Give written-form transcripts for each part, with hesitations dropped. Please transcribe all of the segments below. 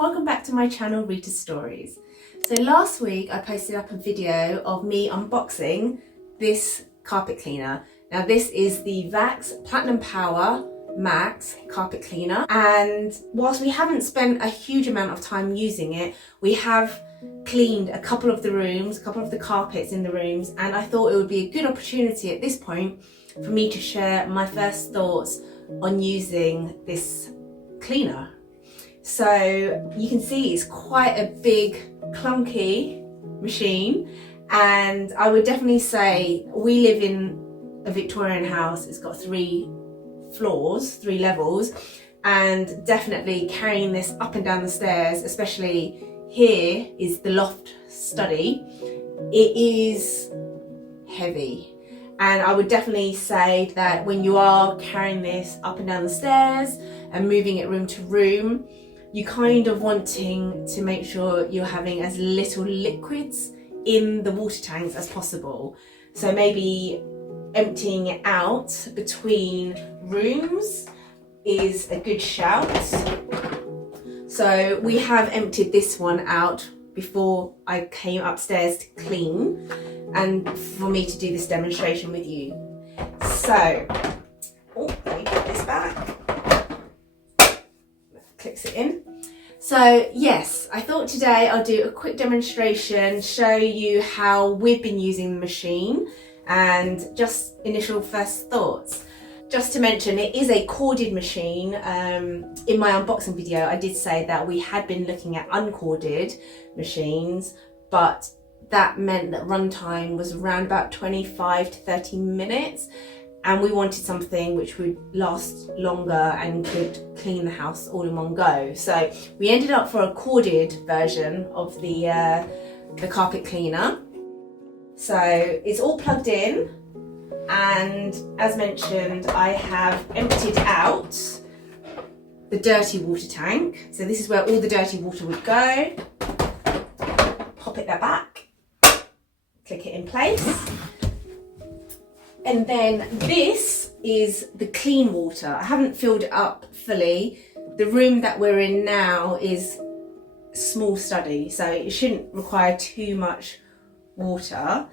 welcome back to my channel Rita's Stories. So last week I posted up a video of me unboxing this carpet cleaner. Now this is the VAX Platinum Power Max carpet cleaner, and whilst we haven't spent a huge amount of time using it, we have cleaned a couple of the rooms, a couple of the carpets in the rooms, and I thought it would be a good opportunity at this point for me to share my first thoughts on using this cleaner. So you can see it's quite a big, clunky machine, and I would definitely say we live in a Victorian house. It's got 3 floors, 3 levels, and definitely carrying this up and down the stairs, especially here is the loft study, it is heavy. And I would definitely say that when you are carrying this up and down the stairs and moving it room to room, you're kind of wanting to make sure you're having as little liquids in the water tanks as possible. So maybe emptying it out between rooms is a good shout. So we have emptied this one out before I came upstairs to clean and for me to do this demonstration with you. So, let me put this back. Clicks it in. So yes, I thought today I'll do a quick demonstration, show you how we've been using the machine and just initial first thoughts. Just to mention, it is a corded machine. In my unboxing video, I did say that we had been looking at uncorded machines, but that meant that runtime was around about 25 to 30 minutes. And we wanted something which would last longer and could clean the house all in one go. So we ended up for a corded version of the carpet cleaner. So it's all plugged in. And as mentioned, I have emptied out the dirty water tank. So this is where all the dirty water would go. Pop it back, click it in place. And then this is the clean water. I haven't filled it up fully. The room that we're in now is a small study, so it shouldn't require too much water.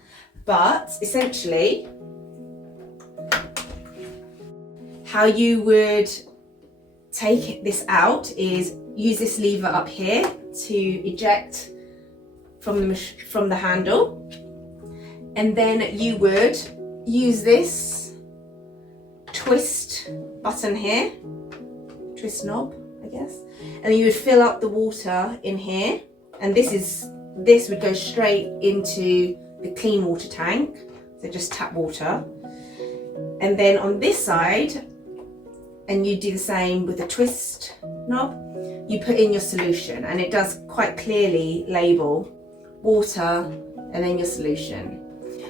But essentially, how you would take this out is use this lever up here to eject from the handle, and then you would use this twist button here, twist knob I guess, and then you would fill up the water in here, and this would go straight into the clean water tank, so just tap water. And then on this side, and you do the same with the twist knob, you put in your solution, and it does quite clearly label water and then your solution.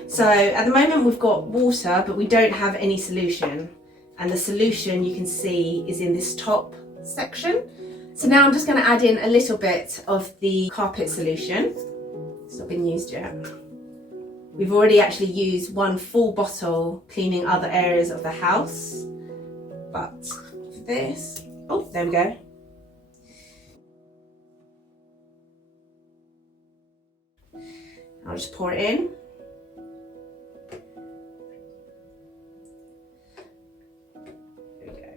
So at the moment we've got water, but we don't have any solution, and the solution you can see is in this top section. So now I'm just going to add in a little bit of the carpet solution. It's not been used yet. We've already actually used 1 full bottle cleaning other areas of the house. But for this, oh, there we go. I'll just pour it in. There we go.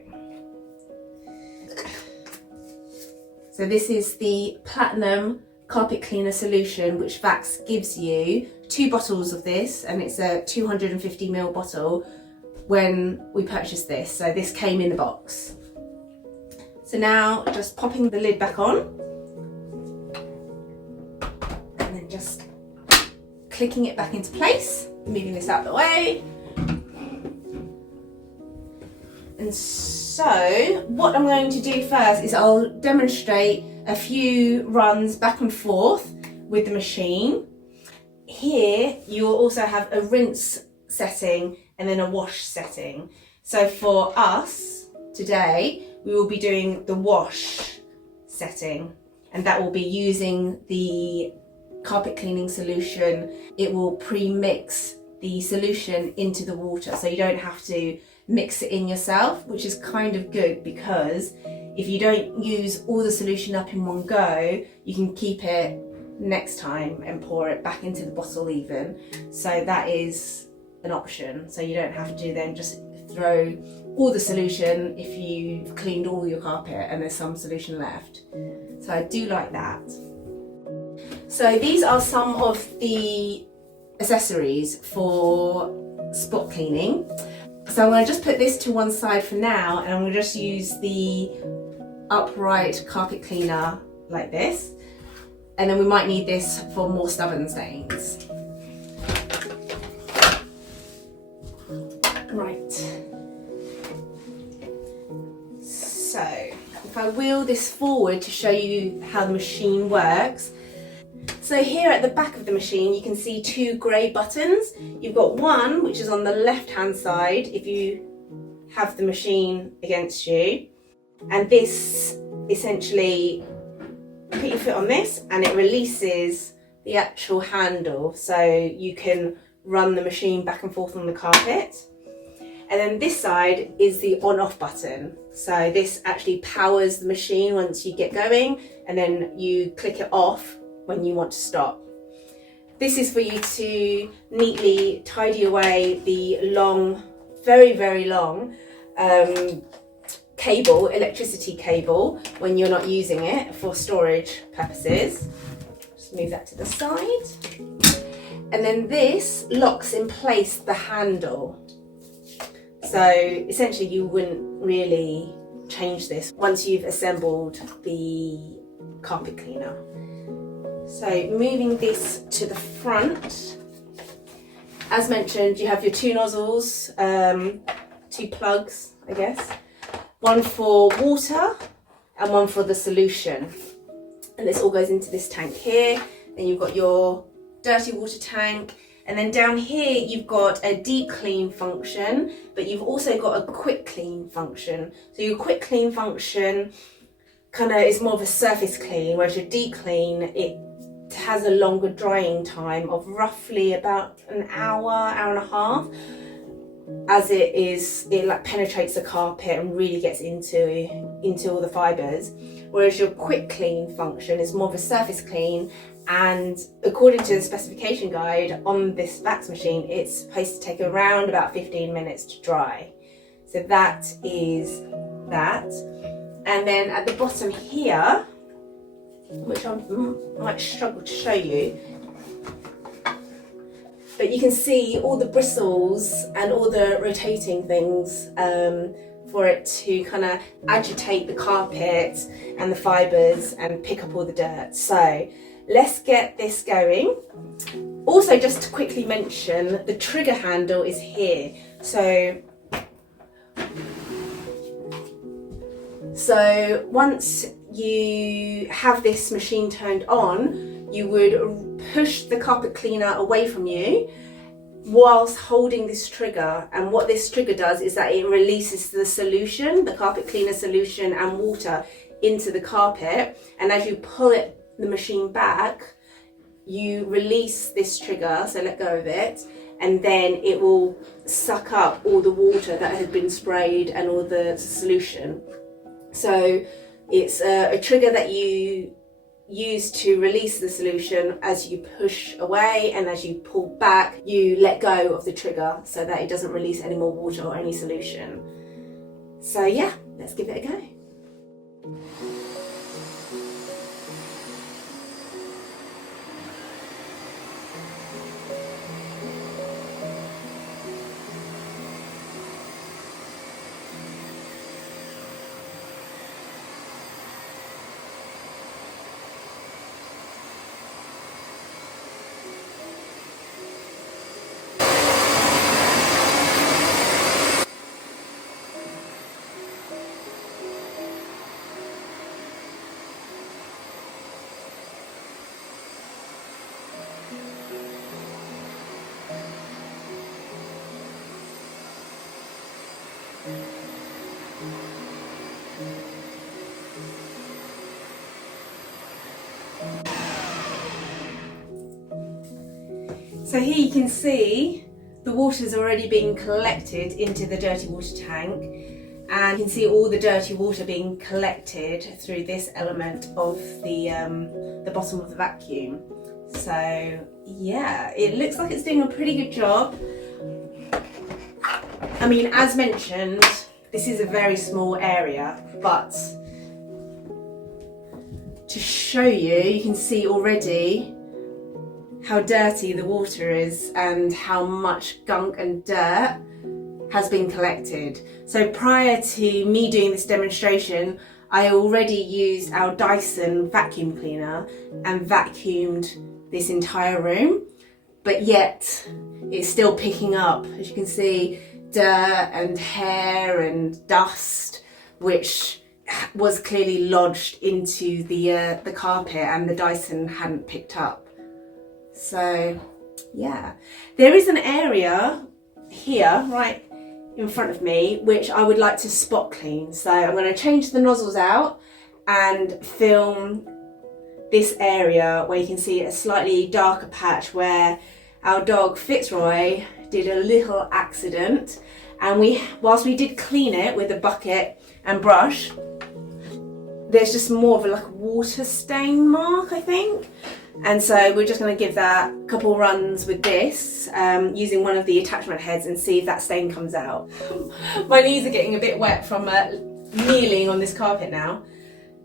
So this is the Platinum Carpet Cleaner Solution, which VAX gives you 2 bottles of this, and it's a 250ml bottle when we purchased this. So this came in the box. So now just popping the lid back on, and then just clicking it back into place, moving this out of the way. And so what I'm going to do first is I'll demonstrate a few runs back and forth with the machine. Here you will also have a rinse setting and then a wash setting. So for us today, we will be doing the wash setting, and that will be using the carpet cleaning solution. It will pre-mix the solution into the water, so you don't have to mix it in yourself, which is kind of good because if you don't use all the solution up in one go, you can keep it next time and pour it back into the bottle even. So that is an option. So you don't have to then just throw all the solution if you've cleaned all your carpet and there's some solution left. So I do like that. So these are some of the accessories for spot cleaning. So I'm going to just put this to one side for now, and I'm going to just use the upright carpet cleaner like this, and then we might need this for more stubborn stains. Right, so if I wheel this forward to show you how the machine works. So here at the back of the machine you can see two grey buttons. You've got one which is on the left hand side if you have the machine against you, and this essentially, put your foot on this and it releases the actual handle so you can run the machine back and forth on the carpet. And then this side is the on-off button. So this actually powers the machine once you get going, and then you click it off when you want to stop. This is for you to neatly tidy away the long, very, very long cable, electricity cable, when you're not using it for storage purposes. Just move that to the side. And then this locks in place the handle. So essentially you wouldn't really change this once you've assembled the carpet cleaner. So moving this to the front, as mentioned, you have your two nozzles, two plugs, I guess, one for water and one for the solution. And this all goes into this tank here. Then you've got your dirty water tank. And then down here you've got a deep clean function, but you've also got a quick clean function. So your quick clean function kind of is more of a surface clean, whereas your deep clean, it has a longer drying time of roughly about an hour, hour and a half, as it like penetrates the carpet and really gets into all the fibres. Whereas your quick clean function is more of a surface clean, and according to the specification guide on this VAX machine, it's supposed to take around about 15 minutes to dry. So that is that. And then at the bottom here, which I might struggle to show you, but you can see all the bristles and all the rotating things for it to kind of agitate the carpet and the fibres and pick up all the dirt. So let's get this going. Also, just to quickly mention, the trigger handle is here. So once you have this machine turned on, you would push the carpet cleaner away from you whilst holding this trigger. And what this trigger does is that it releases the solution, the carpet cleaner solution and water into the carpet. And as you pull the machine back, you release this trigger, so let go of it, and then it will suck up all the water that has been sprayed and all the solution. So it's a trigger that you use to release the solution. As you push away and as you pull back, you let go of the trigger so that it doesn't release any more water or any solution. So yeah, let's give it a go. So here you can see the water's already been collected into the dirty water tank, and you can see all the dirty water being collected through this element of the bottom of the vacuum. So yeah, it looks like it's doing a pretty good job. I mean, as mentioned, this is a very small area, but to show you, you can see already how dirty the water is and how much gunk and dirt has been collected. So prior to me doing this demonstration, I already used our Dyson vacuum cleaner and vacuumed this entire room, but yet it's still picking up, as you can see, dirt and hair and dust, which was clearly lodged into the carpet and the Dyson hadn't picked up. So yeah, there is an area here right in front of me which I would like to spot clean. So I'm going to change the nozzles out and film this area where you can see a slightly darker patch where our dog Fitzroy did a little accident, and whilst we did clean it with a bucket and brush, there's just more of a like water stain mark, I think. And so we're just going to give that a couple runs with this using one of the attachment heads and see if that stain comes out. My knees are getting a bit wet from kneeling on this carpet now.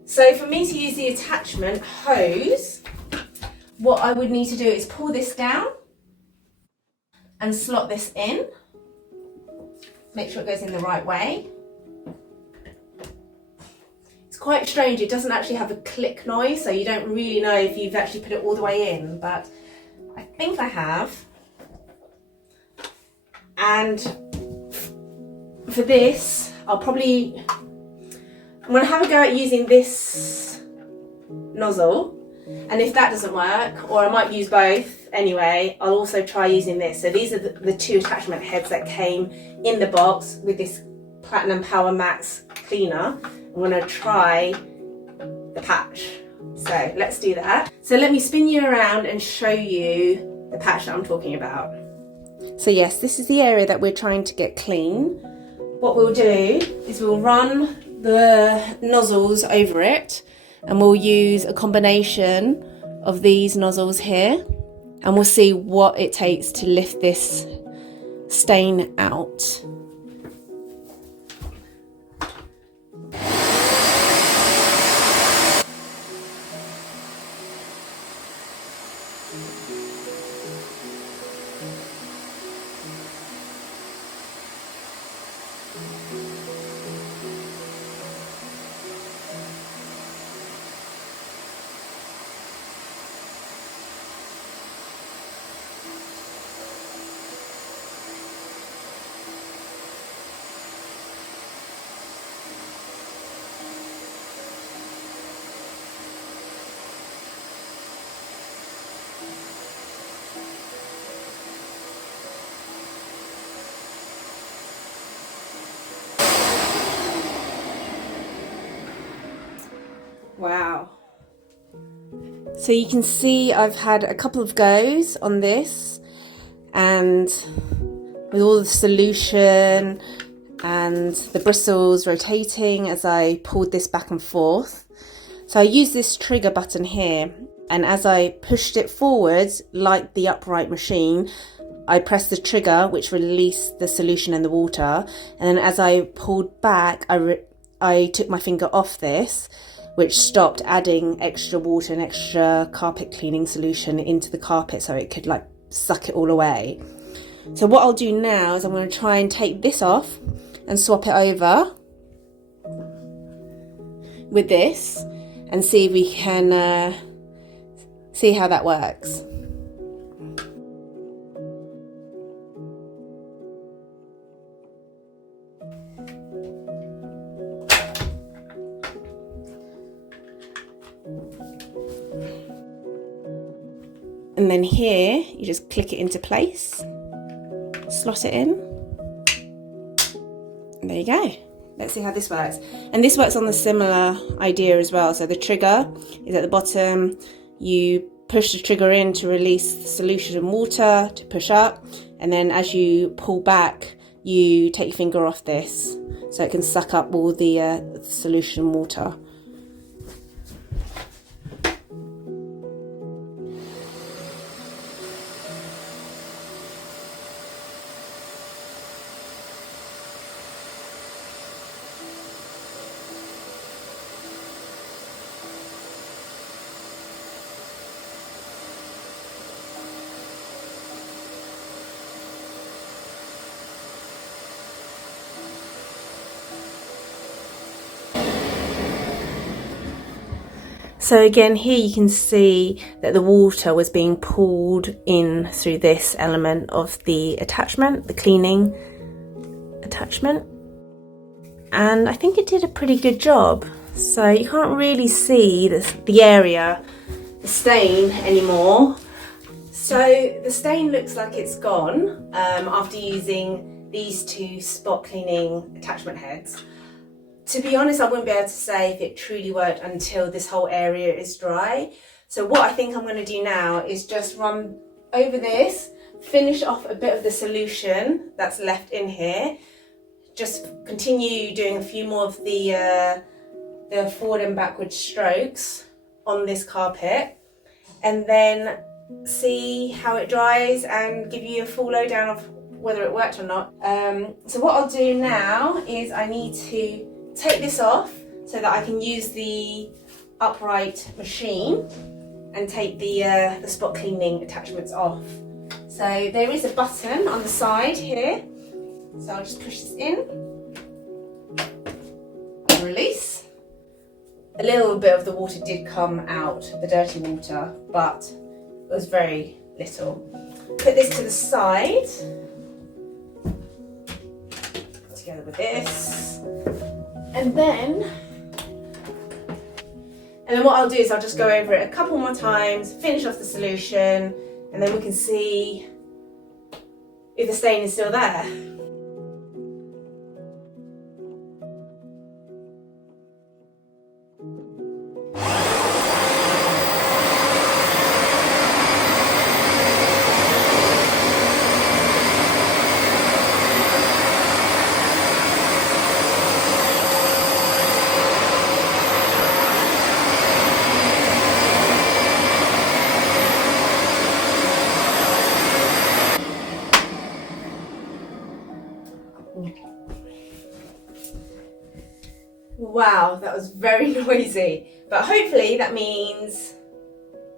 So for me to use the attachment hose, what I would need to do is pull this down and slot this in. Make sure it goes in the right way. It's quite strange, it doesn't actually have a click noise, so you don't really know if you've actually put it all the way in, but I think I have. And for this, I'm gonna have a go at using this nozzle, and if that doesn't work, or I might use both anyway, I'll also try using this. So these are the two attachment heads that came in the box with this Platinum Power Max cleaner. I'm gonna try the patch. So let's do that. So let me spin you around and show you the patch that I'm talking about. So yes, this is the area that we're trying to get clean. What we'll do is we'll run the nozzles over it, and we'll use a combination of these nozzles here, and we'll see what it takes to lift this stain out. Wow. So you can see I've had a couple of goes on this, and with all the solution and the bristles rotating as I pulled this back and forth. So I used this trigger button here, and as I pushed it forward like the upright machine, I pressed the trigger which released the solution and the water, and then as I pulled back I took my finger off this, which stopped adding extra water and extra carpet cleaning solution into the carpet so it could like suck it all away. So what I'll do now is I'm going to try and take this off and swap it over with this and see if we can see how that works. And then here, you just click it into place, slot it in, and there you go. Let's see how this works. And this works on the similar idea as well. So the trigger is at the bottom, you push the trigger in to release the solution and water to push up, and then as you pull back, you take your finger off this. so it can suck up all the solution water. So again, here you can see that the water was being pulled in through this element of the attachment, the cleaning attachment. And I think it did a pretty good job. So you can't really see the area, the stain anymore. So the stain looks like it's gone after using these two spot cleaning attachment heads. To be honest, I wouldn't be able to say if it truly worked until this whole area is dry. So what I think I'm going to do now is just run over this, finish off a bit of the solution that's left in here, just continue doing a few more of the forward and backward strokes on this carpet, and then see how it dries and give you a full lowdown of whether it worked or not. So what I'll do now is I need to take this off so that I can use the upright machine and take the spot cleaning attachments off. So there is a button on the side here, so I'll just push this in and release. A little bit of the water did come out, the dirty water, but it was very little. Put this to the side together with this. And then what I'll do is I'll just go over it a couple more times, finish off the solution, and then we can see if the stain is still there. Wow, that was very noisy, but hopefully that means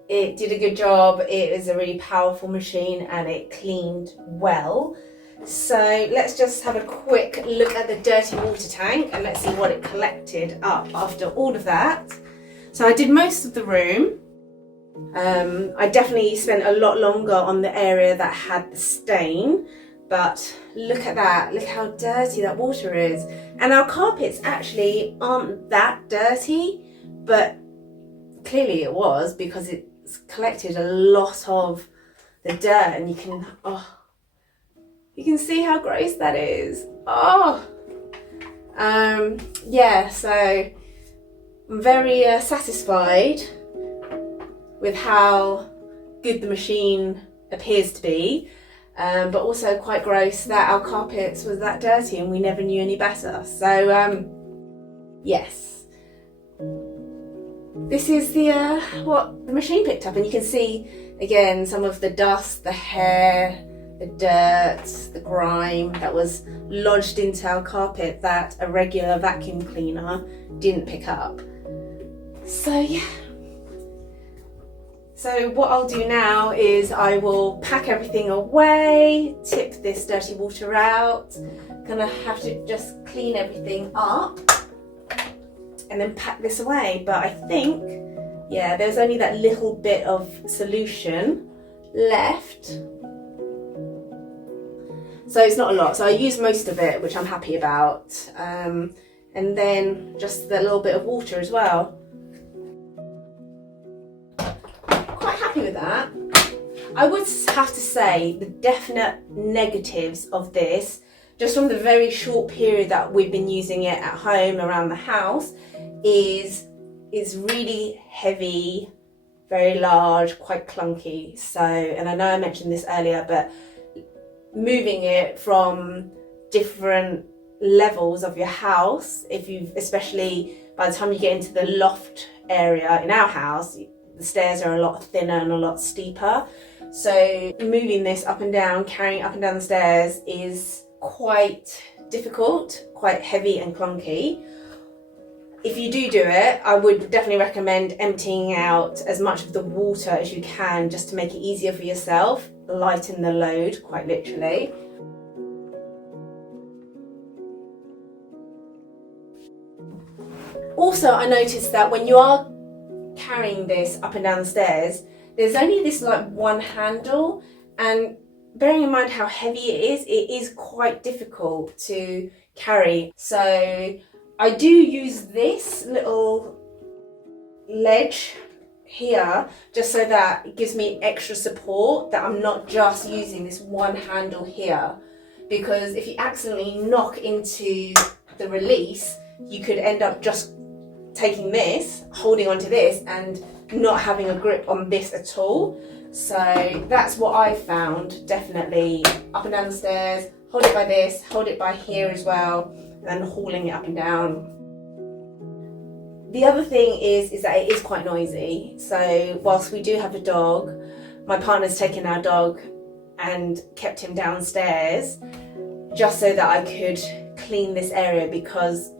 it did a good job. It is a really powerful machine and it cleaned well. So let's just have a quick look at the dirty water tank and let's see what it collected up after all of that. So I did most of the room. I definitely spent a lot longer on the area that had the stain. But look at that, look how dirty that water is. And our carpets actually aren't that dirty, but clearly it was because it's collected a lot of the dirt, and you can see how gross that is. Yeah, so I'm very satisfied with how good the machine appears to be. But also quite gross that our carpets were that dirty and we never knew any better. So yes, this is what the machine picked up, and you can see again some of the dust, the hair, the dirt, the grime that was lodged into our carpet that a regular vacuum cleaner didn't pick up. So yeah. So what I'll do now is I will pack everything away, tip this dirty water out. Gonna have to just clean everything up and then pack this away. But I think, yeah, there's only that little bit of solution left. So it's not a lot. So I used most of it, which I'm happy about. And then just the little bit of water as well. With that, I would have to say the definite negatives of this, just from the very short period that we've been using it at home around the house, is really heavy, very large, quite clunky. So, and I know I mentioned this earlier, but moving it from different levels of your house, especially by the time you get into the loft area in our house, the stairs are a lot thinner and a lot steeper. So moving this up and down, carrying it up and down the stairs is quite difficult, quite heavy and clunky. If you do it, I would definitely recommend emptying out as much of the water as you can, just to make it easier for yourself, lighten the load, quite literally. Also, I noticed that when you are carrying this up and down the stairs, there's only this like one handle, and bearing in mind how heavy it is quite difficult to carry. So I do use this little ledge here just so that it gives me extra support, that I'm not just using this one handle here, because if you accidentally knock into the release, you could end up just taking this, holding onto this, and not having a grip on this at all. So that's what I found, definitely up and down the stairs, hold it by this, hold it by here as well, and hauling it up and down. The other thing is that it is quite noisy. So whilst we do have a dog, my partner's taken our dog and kept him downstairs just so that I could clean this area, because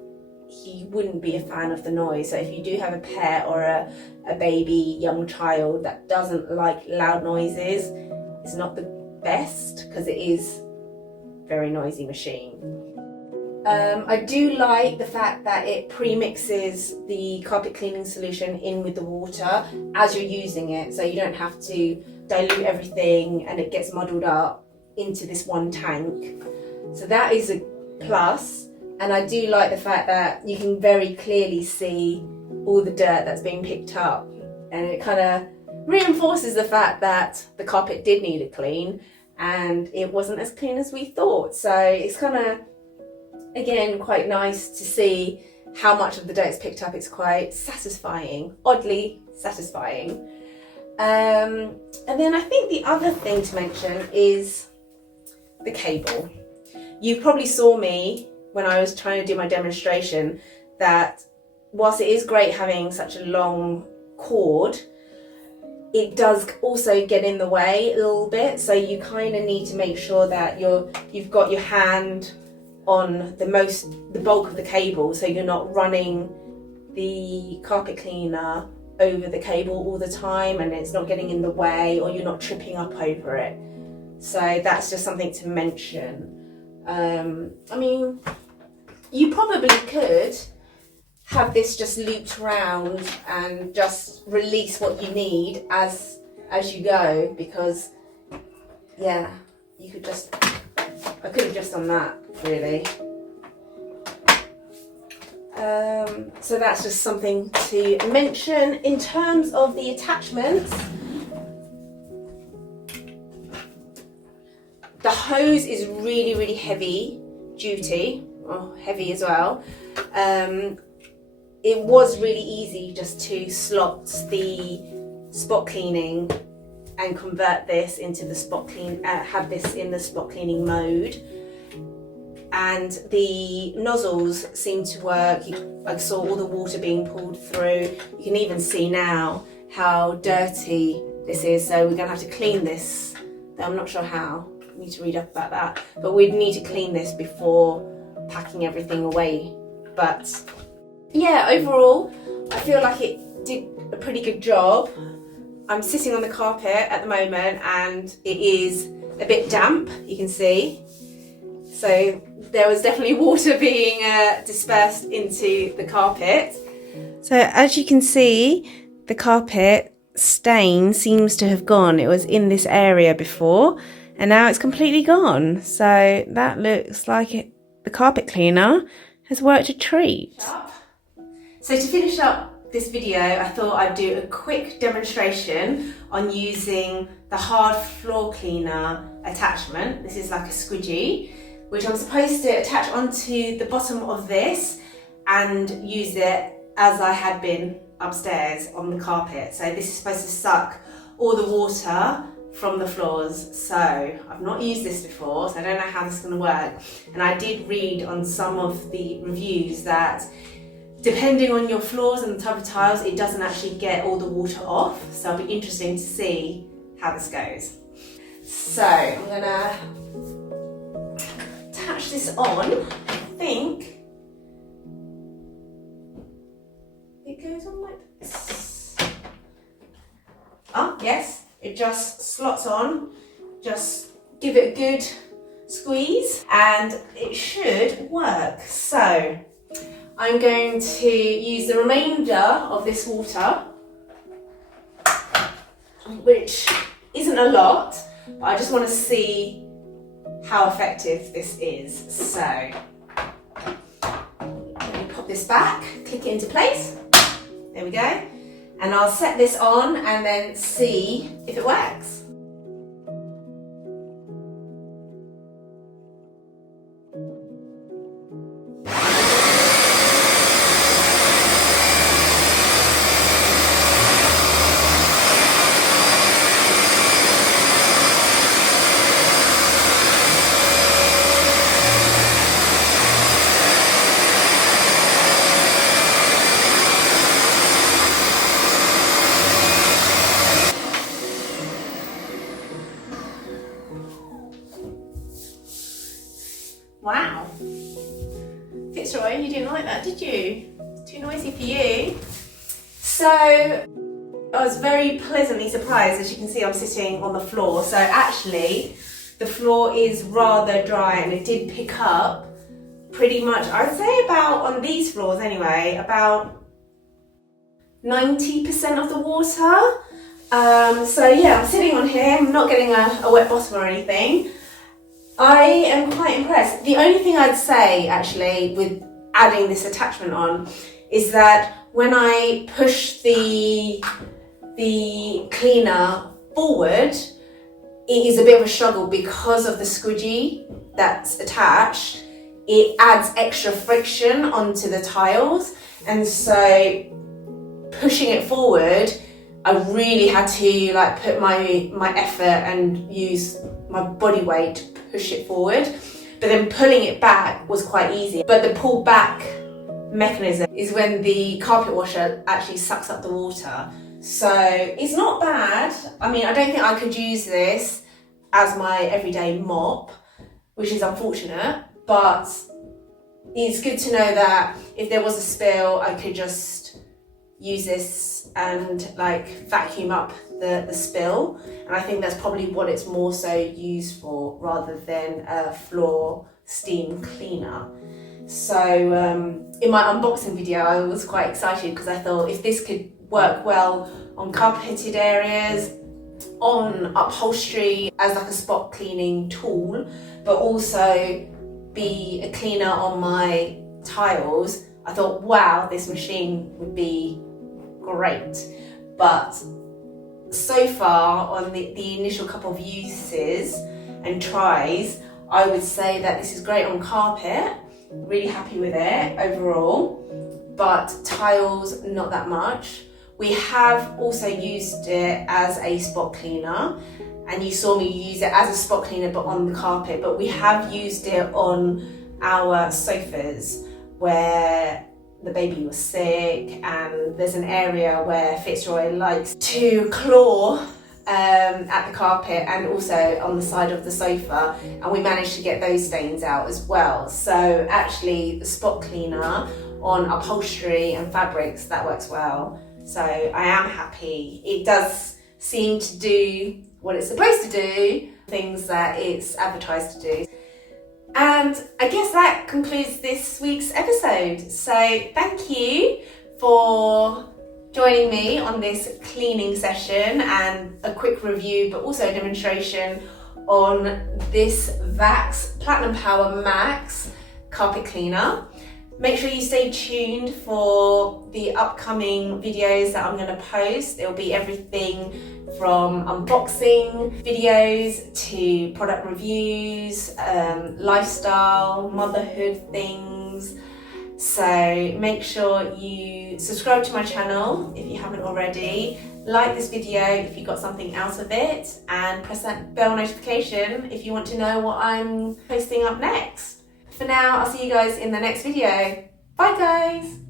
he wouldn't be a fan of the noise. So if you do have a pet or a baby, young child that doesn't like loud noises, it's not the best, because it is a very noisy machine. I do like the fact that it pre-mixes the carpet cleaning solution in with the water as you're using it, so you don't have to dilute everything and it gets muddled up into this one tank. So that is a plus. And I do like the fact that you can very clearly see all the dirt that's being picked up, and it kind of reinforces the fact that the carpet did need a clean and it wasn't as clean as we thought. So it's kind of, again, quite nice to see how much of the dirt's picked up. It's quite satisfying, oddly satisfying. And then I think the other thing to mention is the cable. You probably saw me when I was trying to do my demonstration that whilst it is great having such a long cord, it does also get in the way a little bit. So you kind of need to make sure that you've got your hand on the bulk of the cable, so you're not running the carpet cleaner over the cable all the time and it's not getting in the way, or you're not tripping up over it. So that's just something to mention. I mean, you probably could have this just looped round and just release what you need as you go, because yeah, I could have just done that, really. So that's just something to mention. In terms of the attachments, the hose is really, really heavy duty, heavy as well. It was really easy just to slot the spot cleaning and convert this into the spot clean, have this in the spot cleaning mode. And the nozzles seem to work. I saw all the water being pulled through. You can even see now how dirty this is. So we're gonna have to clean this. I'm not sure how, I need to read up about that. But we'd need to clean this before packing everything away. But yeah, overall, I feel like it did a pretty good job. I'm sitting on the carpet at the moment and it is a bit damp, you can see. So there was definitely water being dispersed into the carpet. So as you can see, the carpet stain seems to have gone. It was in this area before and now it's completely gone. So that looks like the carpet cleaner has worked a treat. So to finish up this video, I thought I'd do a quick demonstration on using the hard floor cleaner attachment. This is like a squidgy, which I'm supposed to attach onto the bottom of this and use it as I had been upstairs on the carpet. So this is supposed to suck all the water from the floors. So I've not used this before, so I don't know how this is going to work. And I did read on some of the reviews that depending on your floors and the type of tiles, it doesn't actually get all the water off. So it'll be interesting to see how this goes. So I'm gonna attach this on. I think it goes on like this. Oh, yes, it just slots on. Just give it a good squeeze and it should work. So I'm going to use the remainder of this water, which isn't a lot, but I just want to see how effective this is. So let me pop this back, click it into place. There we go. And I'll set this on and then see if it works. Wow. Fitzroy, you didn't like that, did you? Too noisy for you. So I was very pleasantly surprised. As you can see, I'm sitting on the floor. So actually, the floor is rather dry and it did pick up pretty much, I'd say about, on these floors anyway, about 90% of the water. So yeah, I'm sitting on here, I'm not getting a wet bottom or anything. I am quite impressed. The only thing I'd say actually with adding this attachment on is that when I push the cleaner forward, it is a bit of a struggle because of the squidgy that's attached. It adds extra friction onto the tiles, and so pushing it forward, I really had to like put my effort and use my body weight to push it forward. But then pulling it back was quite easy. But the pull back mechanism is when the carpet washer actually sucks up the water. So it's not bad. I mean, I don't think I could use this as my everyday mop, which is unfortunate, but it's good to know that if there was a spill, I could just use this and like vacuum up the spill. And I think that's probably what it's more so used for rather than a floor steam cleaner. So in my unboxing video, I was quite excited because I thought if this could work well on carpeted areas, on upholstery as like a spot cleaning tool, but also be a cleaner on my tiles, I thought, wow, this machine would be great. But so far on the initial couple of uses and tries, I would say that this is great on carpet, really happy with it overall, but tiles not that much. We have also used it as a spot cleaner, and you saw me use it as a spot cleaner but on the carpet, but we have used it on our sofas where the baby was sick, and there's an area where Fitzroy likes to claw at the carpet and also on the side of the sofa, and we managed to get those stains out as well. So actually the spot cleaner on upholstery and fabrics, that works well. So I am happy. It does seem to do what it's supposed to do, things that it's advertised to do. And I guess that concludes this week's episode. So thank you for joining me on this cleaning session and a quick review, but also a demonstration on this VAX Platinum Power Max carpet cleaner. Make sure you stay tuned for the upcoming videos that I'm going to post. It'll be everything from unboxing videos to product reviews, lifestyle, motherhood things. So make sure you subscribe to my channel if you haven't already. like this video if you got something out of it, and press that bell notification if you want to know what I'm posting up next. For now, I'll see you guys in the next video. Bye guys!